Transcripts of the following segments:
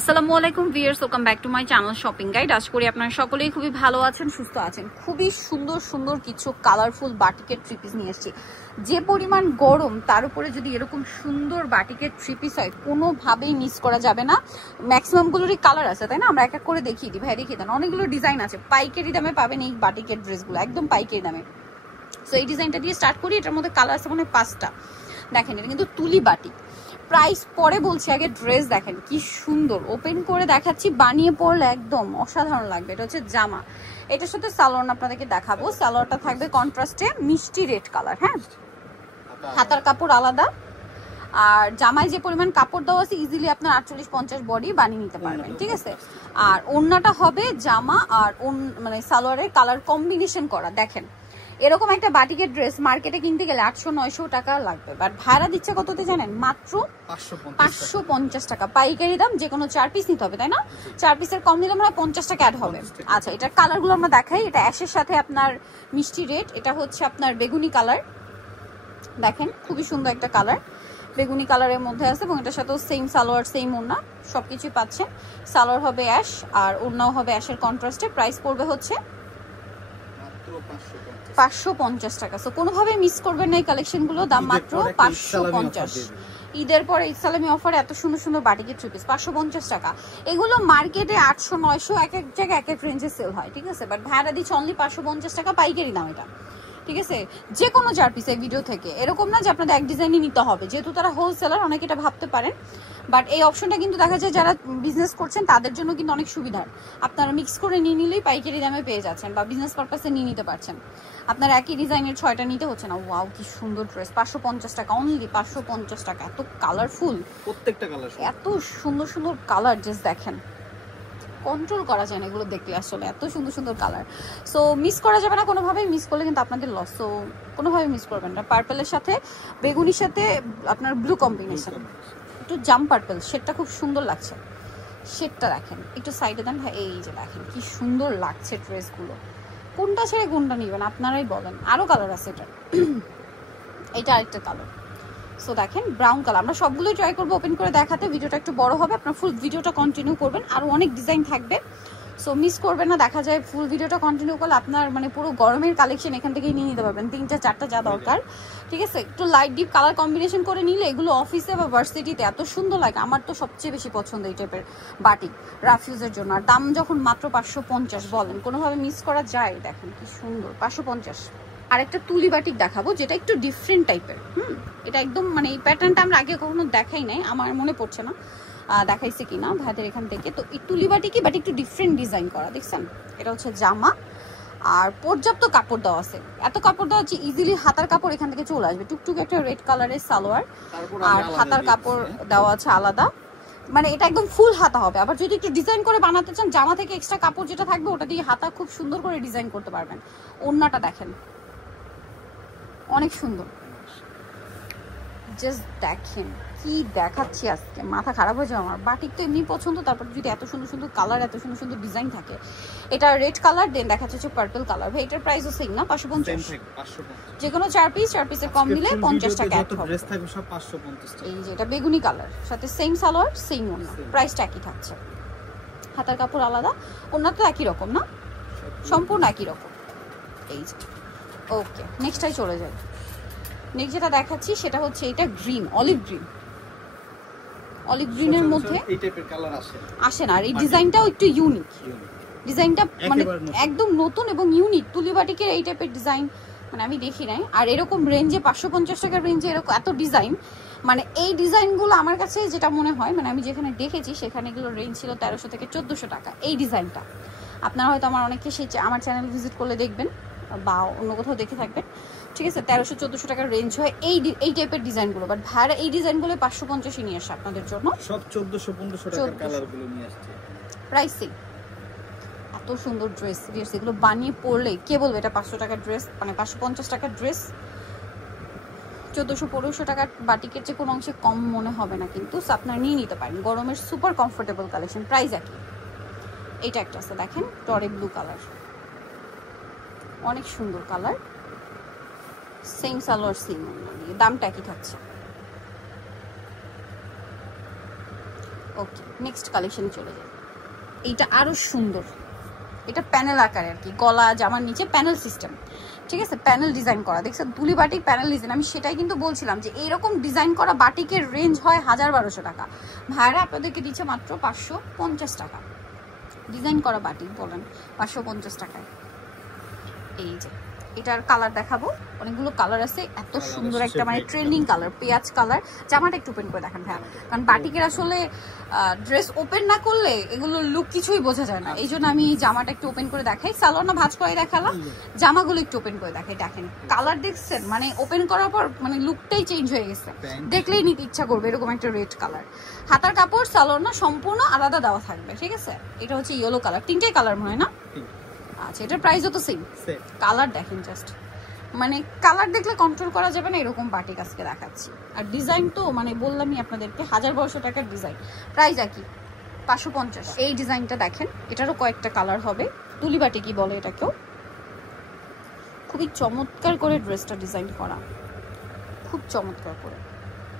আসসালামু আলাইকুম viewers, welcome back to my channel shopping guide. আশা করি আপনারা সকলেই খুবই ভালো আছেন, সুস্থ আছেন। খুবই সুন্দর সুন্দর কিছু কালারফুল বাটিকের থ্রি পিস নিয়ে এসেছি। যে পরিমাণ গরম, তার উপরে যদি এরকম সুন্দর বাটিকের থ্রি পিস হয়, কোনোভাবেই মিস করা যাবে না। ম্যাক্সিমামগুলোরই কালার আছে, তাই না? আমরা এক এক করে দেখিয়ে দিই। ভাই দেখিয়ে দেন, অনেকগুলো ডিজাইন আছে। পাইকারি দামে পাবেন এই বাটিকের ড্রেসগুলো, একদম পাইকারি দামে। সো এই ডিজাইনটা দিয়ে স্টার্ট করি। এটার মধ্যে কালার আছে মানে 5টা। দেখেন, এটা কিন্তু তুলি বাটিক। প্রাইস পরে বলছি, আগে ড্রেস দেখেন কি সুন্দর। ওপেন করে দেখাচ্ছি, বানিয়ে পরলে একদম অসাধারণ লাগবে। এটা হচ্ছে জামা, এটার সাথে সালোয়ার আপনাদেরকে দেখাবো। সালোয়ারটা থাকবে কন্ট্রাস্টে মিষ্টি রেড কালার। হ্যাঁ, হাতার কাপড় আলাদা। আর জামায় যে পরিমাণ কাপড় দেওয়া আছে, ইজিলি আপনার 48-50 বডি বানিয়ে নিতে পারবেন, ঠিক আছে? আর ওড়নাটা হবে জামা আর মানে সালোয়ারের কালার কম্বিনেশন করা। দেখেন, এরকম একটা বাটিকের ড্রেস মার্কেটে কিনতে গেলে 800-900 টাকা লাগবে, বাট ভাড়া দিচ্ছে কততে জানেন? মাত্র 550 টাকা পাইকারি দাম। যে কোনো 4 পিস নিতে হবে, তাই না? 4 পিসের কম নিলে আমরা 50 টাকা অ্যাড হবে। আচ্ছা, এটার কালারগুলো আমরা দেখাই। এটা অ্যাশের সাথে আপনার মিষ্টি রেড, এটা হচ্ছে আপনার বেগুনি কালার। দেখেন, খুবই সুন্দর একটা কালার, বেগুনি কালারের মধ্যে আছে, এবং এটার সাথেও সেম সালোয়ার, সেম ওড়না, সবকিছুই পাচ্ছেন। সালোয়ার হবে অ্যাশ আর ওড়নাও হবে অ্যাশের কন্ট্রাস্টে। প্রাইস পড়বে হচ্ছে 550 টাকা। সো কোনোভাবে মিস করবেন না এই কালেকশনগুলো, দাম মাত্র 550। ঈদের পরে ইসলামী অফারে এত সুন্দর সুন্দর বাটিকের থ্রি পিস 550 টাকা। এগুলো মার্কেটে 800-900 এক এক জায়গায় এক এক রেঞ্জে সেল হয়, ঠিক আছে? বাট ভাড়া দিচ্ছে অনলি 550 টাকা পাইকারি দাম এটা, ঠিক আছে? যে কোনো 4 পিস এই ভিডিও থেকে, এরকম না যে আপনাদের এক ডিজাইনই নিতে হবে। যেহেতু তারা হোলসেলার, অনেকে এটা ভাবতে পারেন, বাট এই অপশনটা কিন্তু দেখা যায় যারা বিজনেস করছেন তাদের জন্য কিন্তু অনেক সুবিধার। আপনারা মিক্স করে নিয়ে নিলেই পাইকারি দামে পেয়ে যাচ্ছেন, বা বিজনেস পারপাসে নিয়ে নিতে পারছেন। আপনার একই ডিজাইনের 6টা নিতে হচ্ছে না। ওয়াও, কি সুন্দর ড্রেস! 550 টাকা অনলি, 550 টাকা। এত কালারফুল, প্রত্যেকটা কালার, এত সুন্দর সুন্দর কালার, জাস্ট দেখেন, কন্ট্রোল করা যায় না এগুলো দেখলে, আসলে এত সুন্দর সুন্দর কালার। সো মিস করা যাবে না কোনোভাবেই। মিস করলে কিন্তু আপনাদের লস। সো কোনোভাবে মিস করবেন না। পার্পেলের সাথে বেগুনির সাথে আপনার ব্লু কম্বিনেশন, একটু জাম পার্পেল, শেডটা খুব সুন্দর লাগছে। শেডটা দেখেন, একটু সাইডে দেন ভাই। এই যে দেখেন কি সুন্দর লাগছে ড্রেসগুলো। কোনটা ছেড়ে কোনটা নেবেন আপনারাই বলেন। আরও কালার আছে এটা, এটা আরেকটা কালার। সো দেখেন, ব্রাউন কালার। আমরা সবগুলোই ট্রাই করবো ওপেন করে দেখাতে। ভিডিওটা একটু বড় হবে, আপনার ফুল ভিডিওটা কন্টিনিউ করবেন, আরও অনেক ডিজাইন থাকবে। সো মিস করবেন না। দেখা যায় ফুল ভিডিওটা কন্টিনিউ করলে আপনার মানে পুরো গরমের কালেকশন এখান থেকেই নিয়ে নিতে পারবেন, 3টা-4টা যা দরকার, ঠিক আছে? একটু লাইট ডিপ কালার কম্বিনেশন করে নিলে এগুলো অফিসে বা ভার্সিটিতে এত সুন্দর লাগে। আমার তো সবচেয়ে বেশি পছন্দ এই টাইপের বাটিক রাফিউজের জন্য। আর দাম যখন মাত্র 550, বলেন কোনোভাবে মিস করা যায়? দেখেন কি সুন্দর, 550। আরেকটা তুলি বাটিক দেখাবো, যেটা একটু ডিফারেন্ট টাইপের। এটা একদম মানে এই প্যাটার্নটা আমরা আগে কখনো দেখাই নাই, আমার মনে পড়ছে না দেখাইছে কিনা ভাইদের এখান থেকে। তো এই তুলি বাটিকই, বাট একটু ডিফারেন্ট ডিজাইন করা, দেখছেন? এটা হচ্ছে জামা, আর পর্যাপ্ত কাপড় দেওয়া আছে। এত কাপড় দেওয়া হচ্ছে ইজিলি হাতার কাপড় এখান থেকে চলে আসবে। টুকটুক একটা রেড কালারের সালোয়ার, আর হাতার কাপড় দেওয়া আছে আলাদা। মানে এটা একদম ফুল হাতা হবে। আবার যদি একটু ডিজাইন করে বানাতে চান, জামা থেকে এক্সট্রা কাপড় যেটা থাকবে ওটা দিয়ে হাতা খুব সুন্দর করে ডিজাইন করতে পারবেন। ওড়নাটা দেখেন, অনেক সুন্দর। জাস্ট দেখেন কি দেখাচ্ছি আজকে, মাথা খারাপ হয়ে যাবে আমার। বাটিক তো এমনি পছন্দ, তারপর যদি এত সুন্দর সুন্দর কালার, এত সুন্দর সুন্দর ডিজাইন থাকে। এটা রেড কালার, দেন দেখাচ্ছে হচ্ছে পার্পল কালার। ভাই এটার প্রাইসও সেম না? 550। যে কোনো 4 পিস, 4 পিসের কম নিলে 50 টাকা অ্যাড হবে। এই যে এটা বেগুনি কালার, সাথে সেম সালোয়ার, সেম ওড়না, প্রাইসটা একই থাকছে। হাতার কাপড় আলাদা, ওড়না তো একই রকম না, সম্পূর্ণ একই রকম। এই যে ওকে, নেক্সটটাই চলে যায়। নেক্সট যেটা দেখাচ্ছি সেটা হচ্ছে এটা গ্রিন, অলিভ গ্রিন। অলিভ গ্রিনের মধ্যে এই টাইপের কালার আসে না। আর এই ডিজাইনটাও একটু ইউনিক। ডিজাইনটা মানে একদম নতুন এবং ইউনিক। তুলি বাটিকের এই টাইপের ডিজাইন মানে আমি দেখি নাই। আর এরকম রেঞ্জে 550 টাকার রেঞ্জে এরকম এত ডিজাইন, মানে এই ডিজাইনগুলো আমার কাছে যেটা মনে হয়, মানে আমি যেখানে দেখেছি সেখানে এগুলো রেঞ্জ ছিল 1300 থেকে 1400 টাকা। এই ডিজাইনটা আপনারা হয়তো অনেকে সেই আমার চ্যানেল ভিজিট করলে দেখবেন বা অন্য কোথাও দেখে থাকবেন, ঠিক আছে? 1300-1400 টাকার রেঞ্জ হয় এই টাইপের ডিজাইনগুলো। বাট ভাইরা এই ডিজাইনগুলো 550 নিয়ে আসে আপনাদের জন্য। সব 1400-1500 টাকার কালারগুলো নিয়ে আসছে। প্রাইসিং এত সুন্দর ড্রেস, সিরিয়াস এগুলো বানিয়ে পরলে কে বলবে এটা 500 টাকার ড্রেস, মানে 550 টাকার ড্রেস। 1400-1500 টাকার বাটিকের যে কোনো অংশে কম মনে হবে না, কিন্তু আপনারা নিয়ে নিতে পারেন। গরমের সুপার কমফোর্টেবল কালেকশন, প্রাইস একই। এটা একটা আছে দেখেন, টরে ব্লু কালার, অনেক সুন্দর কালার, সেম সালোয়ার সেম ওড়না, দামটা একই থাকছে। ওকে, নেক্সট কালেকশন চলে যায়। এইটা আরো সুন্দর, এটা প্যানেল আকারে আর কি, গলা জামার নিচে প্যানেল সিস্টেম, ঠিক আছে, প্যানেল ডিজাইন করা, দেখছেন তুলি বাটিক প্যানেল ডিজাইন। আমি সেটাই কিন্তু বলছিলাম যে এইরকম ডিজাইন করা বাটিকের রেঞ্জ হয় 1000-1200 টাকা, ভাইরা আপনাদেরকে দিচ্ছে মাত্র 550 টাকা। ডিজাইন করা বাটিক বলেন 550 টাকায়। এই যে এটার কালার দেখাবো, অনেকগুলো কালার আছে, এত সুন্দর একটা মানে ট্রেন্ডিং কালার, পেঁয়াজ কালার। জামাটা একটু ওপেন করে দেখেন ভাইয়া, কারণ বাটিকের আসলে ড্রেস ওপেন না করলে এগুলো লুক কিছুই বোঝা যায় না, এই জন্য আমি জামাটা একটু ওপেন করে দেখাই। সালোয়ার না ভাঁজ করে দেখালাম, জামাগুলো একটু ওপেন করে দেখাই। দেখেন কালার দেখছেন, মানে ওপেন করার পর মানে লুকটাই চেঞ্জ হয়ে গেছে, দেখলেই নিতে ইচ্ছা করবে, এরকম একটা রেড কালার। হাতার কাপড় সালোয়ার না সম্পূর্ণ আলাদা দেওয়া থাকবে, ঠিক আছে। এটা হচ্ছে ইয়েলো কালার, তিনটাই কালার মনে হয় না? আচ্ছা, এটার প্রাইসও তো সেম। কালার দেখেন জাস্ট, মানে কালার দেখলে কন্ট্রোল করা যাবে না, এরকম বাটিক আজকে দেখাচ্ছি। আর ডিজাইন তো মানে বললামই আপনাদেরকে 1000-1200 টাকার ডিজাইন, প্রাইস একই 550। এই ডিজাইনটা দেখেন, এটারও কয়েকটা কালার হবে, তুলি বাটিকি বলে এটাকেও। খুবই চমৎকার করে ড্রেসটা ডিজাইন করা, খুব চমৎকার করে।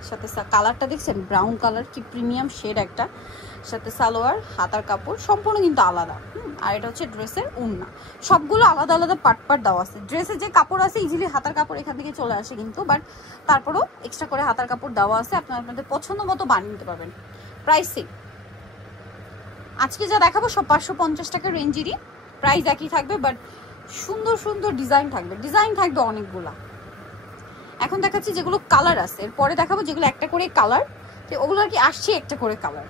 সাথে কালারটা দেখছেন, ব্রাউন কালার, কি প্রিমিয়াম শেড একটা। সাথে সালোয়ার, হাতার কাপড় সম্পূর্ণ কিন্তু আলাদা। আর এটা হচ্ছে ড্রেসের ওড়না, সবগুলো আলাদা আলাদা পার্ট পার্ট দেওয়া আছে। ড্রেসে যে কাপড় আছে ইজিলি হাতার কাপড় এখান থেকে চলে আসে কিন্তু, বাট তারপরও এক্সট্রা করে হাতার কাপড় দেওয়া আছে, আপনারা আপনাদের পছন্দ মতো বানিয়ে নিতে পারবেন। প্রাইস সেম, আজকে যা দেখাবো সব 550 টাকার রেঞ্জেরই, প্রাইস একই থাকবে, বাট সুন্দর সুন্দর ডিজাইন থাকবে, ডিজাইন থাকবে অনেকগুলা। এখন দেখাচ্ছি যেগুলো কালার আছে, এরপরে দেখাবো যেগুলো একটা করে কালার, তো ওগুলো আর কি আসছে একটা করে কালার।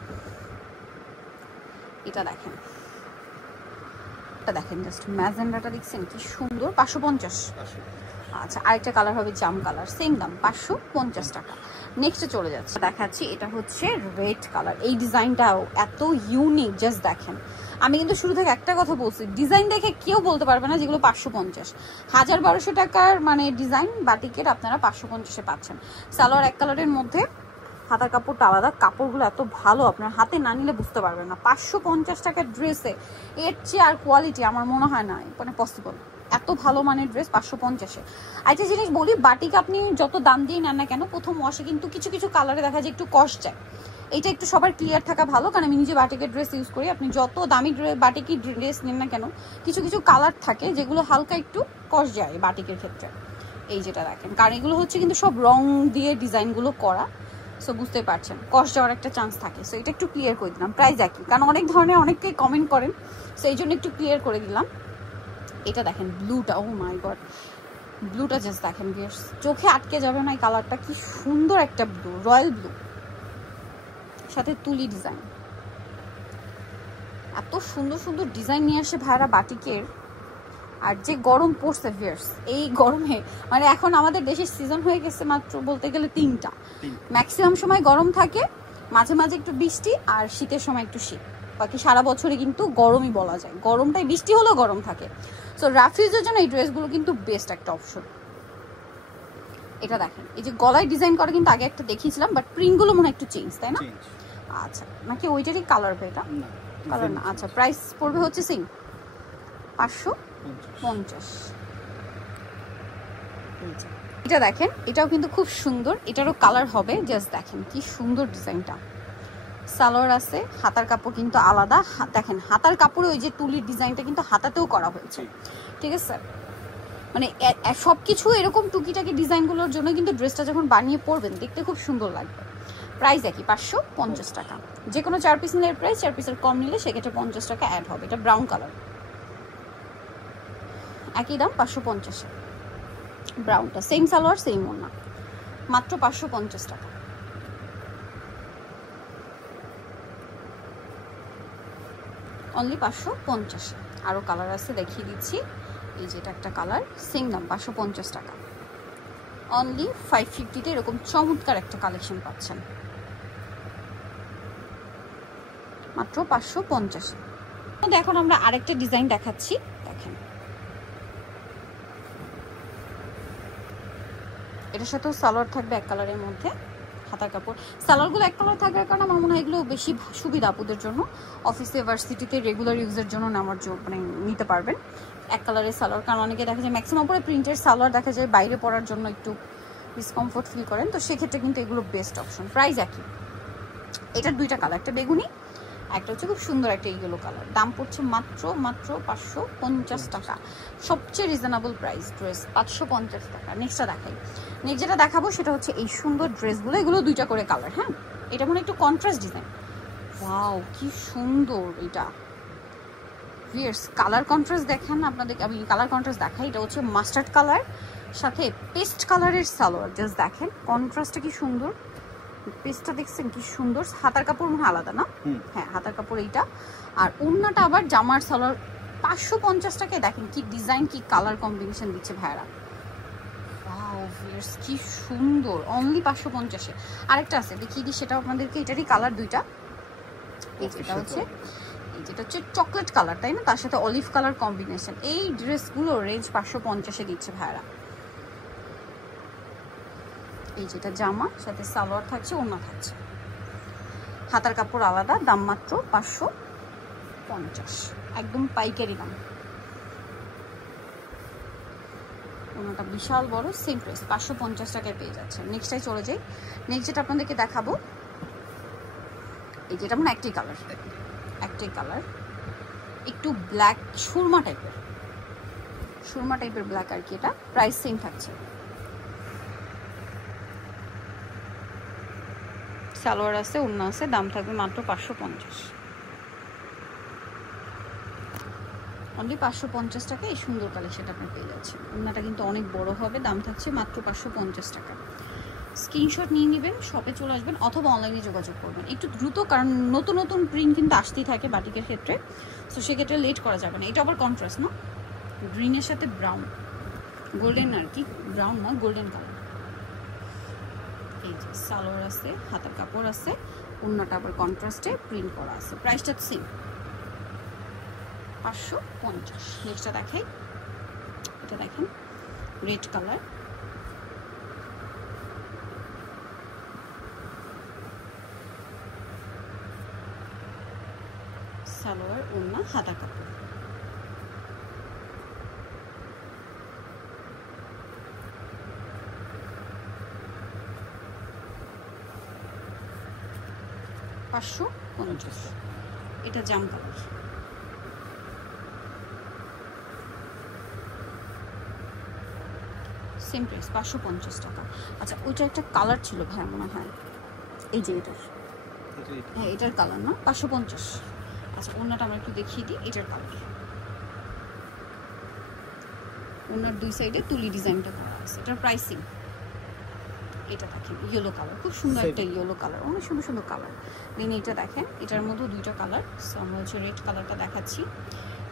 এটা দেখেন, এটা দেখেন জাস্ট ম্যাজেন্ডাটা দেখছেন কি সুন্দর, 550। আচ্ছা, আরেকটা কালার হবে জাম কালার, সেম দাম 550 টাকা। নেক্সটে চলে যাচ্ছে, দেখাচ্ছি এটা হচ্ছে রেড কালার। এই ডিজাইনটাও এত ইউনিক, জাস্ট দেখেন। আমি কিন্তু শুরু থেকে একটা কথা বলছি, ডিজাইন দেখে কেউ বলতে পারবে না যেগুলো 550। 1000-1200 টাকার মানে ডিজাইন বাটিকের আপনারা 550-এ পাচ্ছেন। সালোয়ার এক কালারের মধ্যে, হাতার কাপড়টা আলাদা, কাপড়গুলো এত ভালো, আপনার হাতে না নিলে বুঝতে পারবেন না। 550 টাকার ড্রেসে এর চেয়ে আর কোয়ালিটি আমার মনে হয় না মানে পসিবল। এত ভালো মানের ড্রেস 550-এ। একটা জিনিস বলি, বাটিক আপনি যত দাম দিয়ে নেন না কেন, প্রথম ওয়াশে কিন্তু কিছু কিছু কালারে দেখা যায় একটু কস্ট যায়। এটা একটু সবার ক্লিয়ার থাকা ভালো, কারণ আমি নিজে বাটিকের ড্রেস ইউজ করি। আপনি যত দামি বাটিকি ড্রেস নেন না কেন, কিছু কিছু কালার থাকে যেগুলো হালকা একটু কস্ট যায় বাটিকের ক্ষেত্রে। এই যেটা দেখেন, কারণ এগুলো হচ্ছে কিন্তু সব রং দিয়ে ডিজাইনগুলো করা, সো বুঝতে পারছেন কস্ট যাওয়ার একটা চান্স থাকে। সো এটা একটু ক্লিয়ার করে দিলাম, প্রাইস একই, কারণ অনেক ধরনের অনেকেই কমেন্ট করেন, সো এই জন্য একটু ক্লিয়ার করে দিলাম। এটা দেখেন ব্লুটা, ও মাই গড, ব্লুটা জাস্ট দেখেন, বেশ চোখে আটকে যাবে না এই কালারটা, কি সুন্দর একটা ব্লু, রয়্যাল ব্লু, সাথে তুলি ডিজাইন। এত সুন্দর সুন্দর ডিজাইন নিয়ে আসে ভাইরা বাটিকের। আর যে গরম পড়ছে ভিউয়ার্স, এই গরমে মানে এখন আমাদের দেশের সিজন হয়ে গেছে মাত্র বলতে গেলে 3টা, ম্যাক্সিমাম সময় গরম থাকে, মাঝে মাঝে একটু বৃষ্টি, আর শীতের সময় একটু শীত, বাকি সারা বছরে কিন্তু গরমই বলা যায়। গরমটাই, বৃষ্টি হলেও গরম থাকে। সো রাফিউজের জন্য এই ড্রেসগুলো কিন্তু বেস্ট একটা অপশন। এটা দেখেন, এই যে গলায় ডিজাইন করা কিন্তু আগে একটা দেখিয়েছিলাম, বাট প্রিন্টগুলো মনে হয় একটু চেঞ্জ, তাই না? আচ্ছা, নাকি ওইটারই কালার হবে এটা? কালার না, আচ্ছা। প্রাইস পড়বে হচ্ছে সেম 550। এটা দেখেন, এটাও কিন্তু খুব সুন্দর, এটারও কালার হবে, জাস্ট দেখেন কি সুন্দর ডিজাইনটা। সালোয়ার আছে, হাতার কাপড় কিন্তু আলাদা। দেখেন হাতার কাপড়ে ওই যে তুলির ডিজাইনটা কিন্তু হাতাতেও করা হয়েছে, ঠিক আছে। মানে সবকিছু এরকম টুকিটাকি ডিজাইনগুলোর জন্য কিন্তু ড্রেসটা যখন বানিয়ে পরবেন দেখতে খুব সুন্দর লাগবে। প্রাইস একই 550 টাকা। যে কোনো 4 পিস নিলে প্রাইস, 4 পিসের কম নিলে সেক্ষেত্রে 50 টাকা অ্যাড হবে। এটা ব্রাউন কালার, একই দাম 550-এ। ব্রাউনটা সেম সালোয়ার সেম ওড়না, মাত্র 550 টাকা। অনলি 550-এ। আরও কালার আছে, দেখিয়ে দিচ্ছি। এই যে এটা একটা কালার, সেম দাম 550 টাকা। অনলি 550-তে এরকম চমৎকার একটা কালেকশন পাচ্ছেন, মাত্র 550-এ। এখন আমরা আরেকটা ডিজাইন দেখাচ্ছি, দেখেন। এটার সাথেও সালোয়ার থাকবে এক কালারের মধ্যে, হাতার কাপড়। সালোয়ারগুলো এক কালার থাকবে কারণ আমার মনে হয় এগুলো বেশি সুবিধা আপুদের জন্য, অফিসে ভার্সিটিতে রেগুলার ইউজের জন্য নেওয়ার জন্য মানে নিতে পারবেন এক কালারের সালোয়ার। কারণ অনেকে দেখা যায় ম্যাক্সিমাম পরে প্রিন্টের সালোয়ার দেখা যায় বাইরে পরার জন্য একটু ডিসকমফোর্ট ফিল করেন, তো সেক্ষেত্রে কিন্তু এগুলো বেস্ট অপশন। প্রাইস একই এটার দুইটা কালার, একটা বেগুনি, একটা হচ্ছে খুব সুন্দর একটা ইয়েলো কালার। দাম পড়ছে মাত্র 550 টাকা, সবচেয়ে রিজনেবল প্রাইস ড্রেস 550 টাকা। নেক্সটটা দেখাই। নেক্সট যেটা দেখাবো সেটা হচ্ছে এই সুন্দর ড্রেসগুলো, এগুলো দুইটা করে কালার। হ্যাঁ, এটা মনে একটু কন্ট্রাস্ট ডিজাইন। ওয়াও কি সুন্দর এটা, ভিয়ার্স কালার কন্ট্রাস্ট দেখেন আপনাদের, আমি কালার কন্ট্রাস্ট দেখাই। এটা হচ্ছে মাস্টার্ড কালার সাথে পেস্ট কালারের সালোয়ার, জাস্ট দেখেন কন্ট্রাস্টটা কি সুন্দর। পেস্টটা দেখছেন কি সুন্দর, হাতার কাপড় মনে আলাদা না? হ্যাঁ হাতার কাপড় এইটা, আর ওড়নাটা আবার জামার সালোয়ার। 550 টাকায় দেখেন কি ডিজাইন, কি কালার কম্বিনেশন দিচ্ছে ভাইরা। ওয়াও ভিয়ার্স কি সুন্দর, অনলি 550-এ। আরেকটা আছে দেখিয়ে দিই, সেটাও আপনাদেরকে, এটারই কালার দুইটা। এটা হচ্ছে, যেটা হচ্ছে চকলেট কালার, তাই না, তার সাথে অলিভ কালার কম্বিনেশন। এই ড্রেসগুলো রেঞ্জ 550-এ দিচ্ছে ভাইরা। এই যেটা জামা, সাথে সালোয়ার থাকছে, ওড়না থাকছে, হাতার কাপড় আলাদা, দাম মাত্র 550, একদম পাইকারি দাম। ওড়নাটা বিশাল বড়, সেম প্রাইস 550 টাকায় পেয়ে যাচ্ছে। নেক্সটটাই চলে যাই। নেক্সট যেটা আপনাদেরকে দেখাবো, এই যেটা মানে একটাই কালার, একটু ব্ল্যাক সুরমা টাইপের ব্ল্যাক আর কি। এটা প্রাইস সেম থাকছে, সালোয়ার আছে, ওড়না আছে, দাম থাকবে মাত্র 550, অনলি 550 টাকা। এই সুন্দর কালেকশনটা আপনি পেয়ে যাচ্ছেন। ওড়নাটা কিন্তু অনেক বড় হবে, দাম থাকছে মাত্র 550 টাকা। স্ক্রিনশট নিয়ে নেবেন, শপে চলে আসবেন অথবা অনলাইনে যোগাযোগ করবেন একটু দ্রুত, কারণ নতুন নতুন প্রিন্ট কিন্তু আসতেই থাকে বাটিকের ক্ষেত্রে, তো সেক্ষেত্রে লেট করা যাবে না। এটা আবার কন্ট্রাস্ট না, গ্রিনের সাথে ব্রাউন, গোল্ডেন আর কি, ব্রাউন না গোল্ডেন কালার। এই যে সালোয়ার আছে, হাতার কাপড় আছে, ওড়নাটা আবার কন্ট্রাস্টে প্রিন্ট করা আছে। প্রাইসটা সেম 550। নেক্সটটা দেখাই, এটা দেখেন রেড কালার, সালোয়ার, ওড়না, হাতা কাপড়। $550। এটা জাম কালার, সেম প্রাইস 550 টাকা। আচ্ছা ওইটা একটা কালার ছিল ভাই মনে হয়, এই যে এটার, হ্যাঁ এটার কালার না, 550। আচ্ছা ওড়নাটা আমরা একটু দেখিয়ে দিই, এটার কালার, ওড়নার দুই সাইডে তুলি ডিজাইনটা করা আছে। এটার প্রাইসিং, এটা দেখেন ইয়েলো কালার, খুব সুন্দর একটা ইয়েলো কালার, অনেক সুন্দর সুন্দর কালার। দেন এটা দেখেন, এটার মধ্যে দুইটা কালার, আমরা হচ্ছে রেড কালারটা দেখাচ্ছি।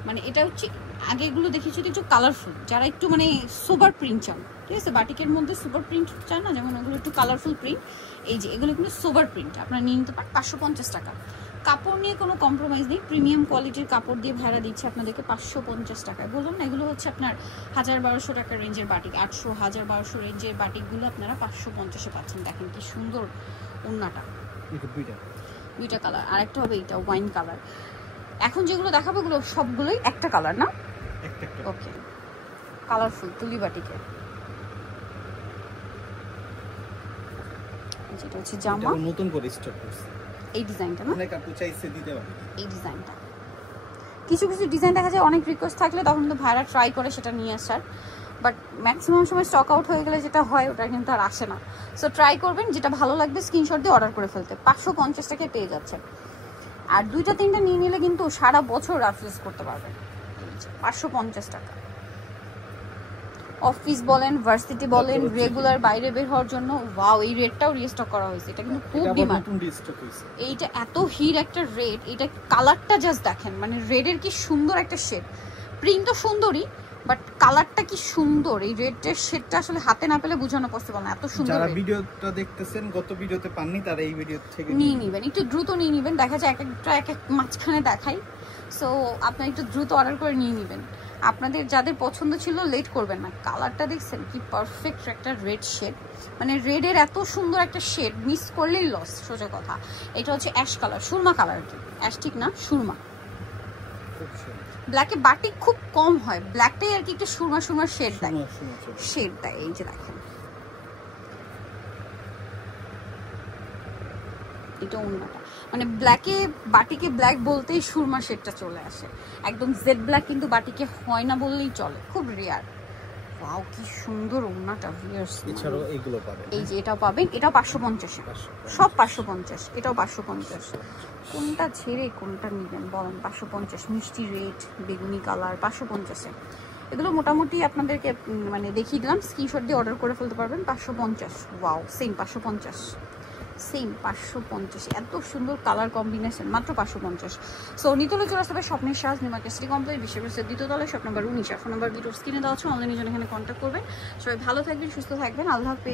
মানে এটা হচ্ছে আগেগুলো দেখেছি একটু কালারফুল, যারা একটু মানে সুপার প্রিন্ট চান, ঠিক আছে, বাটিকের মধ্যে সুপার প্রিন্ট চান না, যেমন ওগুলো একটু কালারফুল প্রিন্ট। এই যে এগুলো কিন্তু সুপার প্রিন্ট, আপনারা নিয়ে নিতে পারেন 550 টাকা। কাপড় নিয়ে কোনো কম্প্রোমাইজ নেই, প্রিমিয়াম কোয়ালিটির কাপড় দিয়ে ভাড়া দিচ্ছে আপনাদেরকে 550 টাকায়। বললাম না এগুলো হচ্ছে আপনার 1000-1200 টাকার রেঞ্জের বাটিক, 800, 1000-1200 রেঞ্জের বাটিকগুলো আপনারা 550-এ পাচ্ছেন। দেখেন কি সুন্দর ওড়নাটা, দুইটা কালার, আরেকটা হবে এইটা ওয়াইন কালার। এখন যেগুলো দেখাবো এগুলো সবগুলোই একটা কালার না, ওকে, কালারফুল তুলি বাটিকে। যেটা হচ্ছে জামা, নতুন করে স্টক করছে এই ডিজাইনটা না, অনেক আপু চাইছে দিতে পারে। এই ডিজাইনটা, কিছু কিছু ডিজাইন দেখা যায় অনেক রিকোয়েস্ট থাকলে তখন কিন্তু ভাইরা ট্রাই করে সেটা নিয়ে আসার, বাট ম্যাক্সিমাম সময় স্টক আউট হয়ে গেলে যেটা হয় ওটা কিন্তু আর আসে না। সো ট্রাই করবেন, যেটা ভালো লাগবে স্ক্রিনশট দিয়ে অর্ডার করে ফেলতে। 550 টাকায় পেয়ে যাচ্ছে, আর দুইটা তিনটা নিয়ে নিলে কিন্তু সারা বছর রাফ ইউজ করতে পারবেন। 550 টাকা। অফিস বলেন, ভার্সিটি বলেন, রেগুলার বাইরে বের হওয়ার জন্য, ওয়াও এই রেটটাও রিস্টক করা হয়েছে, এটা কিন্তু খুব ডিমান্ড। এইটা এত হিট একটা রেড, এটা কালারটা জাস্ট দেখেন, মানে রেডের কি সুন্দর একটা শেড, প্রিন্ট তো সুন্দরই, বাট কালারটা কি সুন্দর। এই রেডের শেডটা আসলে হাতে না পেলে বোঝানো পসিবল না, এত সুন্দর। যারা ভিডিওটা দেখতেছেন গত ভিডিওতে পাননি তারা এই ভিডিও থেকে নিয়ে নেবেন, একটু দ্রুত নিয়ে নেবেন, দেখা যায় এক একটা এক এক মাঝখানে দেখাই, সো আপনারা একটু দ্রুত অর্ডার করে নিয়ে নেবেন। আপনাদের যাদের পছন্দ ছিল লেট করবেন না। কালারটা দেখছেন কি পারফেক্ট একটা রেড শেড, মানে রেডের এত সুন্দর একটা শেড, মিস করলেই লস, সোজা কথা। এটা হচ্ছে অ্যাশ কালার, সুরমা কালার, কি অ্যাশ ঠিক না, সুরমা। ব্ল্যাকে বাটিক খুব কম হয়, ব্ল্যাকটাই আর কি একটু সুরমা সুরমা শেড দেয়, শেড দেয়। এই যে দেখেন এটা ওড়নাটা, মানে ব্ল্যাকে বাটিকে ব্ল্যাক বলতেই সুরমা শেডটা চলে আসে, একদম জেড ব্ল্যাক কিন্তু বাটিকে হয় না বললেই চলে, খুব রেয়ার। ওয়াও কি সুন্দর ওড়নাটা ভিউয়ার্স। এছাড়াও এইগুলো পাবেন, এই যে এটাও পাবেন, এটাও 550 এ, সব 550, এটাও 550। কোনটা ছেড়ে কোনটা নেবেন বলেন? 550, মিষ্টি রেড বেগুনি কালার 550 এ। এগুলো মোটামুটি আপনাদেরকে মানে দেখিয়ে দিলাম, স্ক্রিনশট দিয়ে অর্ডার করে ফেলতে পারবেন। 550, ওয়াও সেম 550, সেম 550, এত সুন্দর কালার কম্বিনেশন, মাত্র 550। সো নিতলে চলে আসতে হবে স্বপ্নের সাজ, নিউ মার্কেট সিটি কমপ্লেক্স, বিশ্ববিদ্যালয়ের দ্বিতীয় তলায়, শপ নাম্বার 19। ফোন নাম্বার ভিডিওর স্ক্রিনে দেওয়া আছে, অনলাইনে জন্য এখানে কন্ট্যাক্ট করবেন। সবাই ভালো থাকবেন, সুস্থ থাকবেন, আল্লাহ হাফেজ।